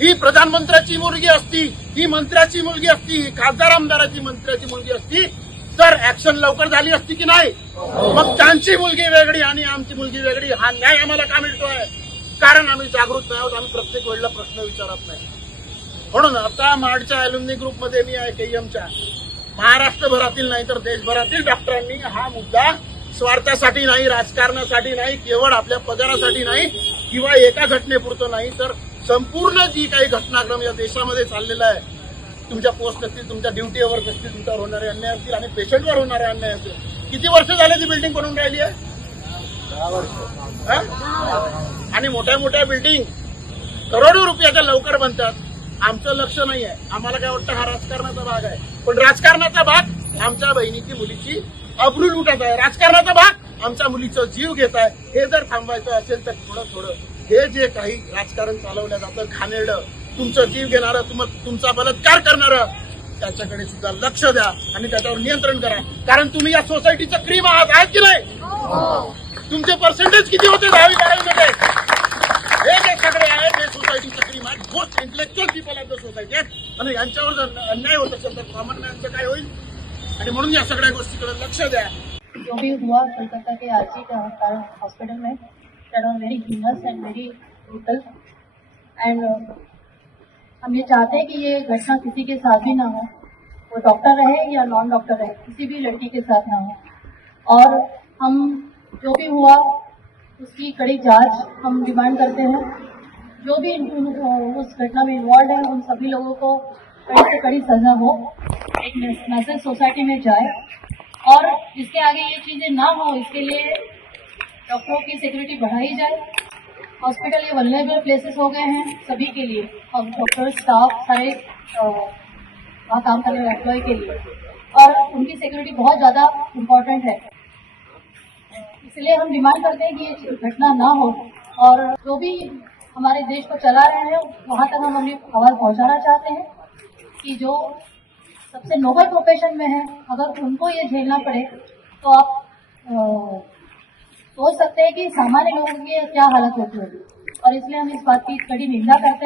ही प्रधानमंत्र्याची मुलगी असती, ही मंत्र्याची मुलगी असती, ही खासदार आमदाराची मंत्र्याची मुलगी असती तर ऍक्शन लवकर झाली असती की नाही? मग त्यांची मुलगी वेगळी आणि आमची मुलगी वेगळी, हा न्याय आम्हाला का मिळतोय? कारण आम्ही जागृत नाही आहोत, आम्ही प्रत्येक वेळेला प्रश्न विचारत नाही. म्हणून आता माडच्या अॅल्युमिनी ग्रुपमध्ये मी आहे, केईएमच्या महाराष्ट्रभरातील नाही तर देशभरातील डॉक्टरांनी हा मुद्दा स्वार्थासाठी नाही, राजकारणासाठी नाही, केवळ आपल्या पगारासाठी नाही किंवा एका घटनेपुरतं नाही तर संपूर्ण जी काही घटनाक्रम या देशामध्ये चाललेला आहे, तुमच्या पोस्ट असतील, तुमच्या ड्युटीवर असतील, तुमच्यावर होणारे अन्याय असतील आणि पेशंटवर होणारे अन्याय असतील. किती वर्ष झाले ती बिल्डिंग बनवून राहिली आहे? 10 वर्ष. आणि मोठ्या मोठ्या बिल्डिंग करोडो रुपयाच्या लवकर बनतात. आमचं लक्ष नाही आहे. आम्हाला काय वाटतं हा राजकारणाचा भाग आहे, पण राजकारणाचा भाग आमच्या बहिणीची मुलीची अब्रू लुटत आहे. राजकारणाचा भाग आमच्या मुलीचा जीव घेत आहे. हे जर थांबवायचं असेल तर थोडं थोडं हे जे काही राजकारण चालवलं जातं घाणेरडं, तुमचा जीव घेणारं, तुमचा बलात्कार करणारं, त्याच्याकडे सुद्धा लक्ष द्या आणि त्याच्यावर नियंत्रण करा. कारण तुम्ही या सोसायटीचं क्रीम आहात की नाही? तुमचे पर्सेंटेज किती होते 10वी 12वी मध्ये? हे जे सगळे आहेत हे सोसायटीचं क्रीम आहेत. Most intellectual people of the society आहेत आणि यांच्यावर जर अन्याय होत असेल तर कॉमन मॅनचं काय होईल? आणि म्हणून या सगळ्या गोष्टीकडे लक्ष द्या. जो भी हुआ कोलकाता के आरजी के हॉस्पिटल में, that was very heinous and very brutal. And हम ये चाहते हैं कि ये घटना किसी के साथ भी ना हो, वो डॉक्टर रहे या नॉन डॉक्टर रहे, किसी भी लड़की के साथ ना हो. और हम जो भी हुआ उसकी कड़ी जांच हम डिमांड करते हैं. जो भी उस घटना में इन्वॉल्व है उन सभी लोगों को कड़ी से कड़ी सजा हो, एक मैसेज सोसाइटी में जाए और इसके आगे ये चीजें ना हो इसके लिए डॉक्टरों की सिक्योरिटी बढ़ाई जाए. हॉस्पिटल ये वल्नरेबल प्लेसेस हो गए हैं सभी के लिए, और डॉक्टर स्टाफ सारे वहाँ काम करने वाले एम्प्लॉय के लिए, और उनकी सिक्योरिटी बहुत ज्यादा इम्पोर्टेंट है. इसलिए हम डिमांड करते हैं कि ये घटना ना हो और जो भी हमारे देश को चला रहे हैं वहाँ तक हम अपनी आवाज पहुँचाना चाहते हैं कि जो सबसे नोबल प्रोफेशन में है अगर उनको ये झेलना पड़े तो आप सोच सकते हैं कि सामान्य लोगों की क्या हालत होती होगी. और इसलिए हम इस बात की कड़ी निंदा करते हैं.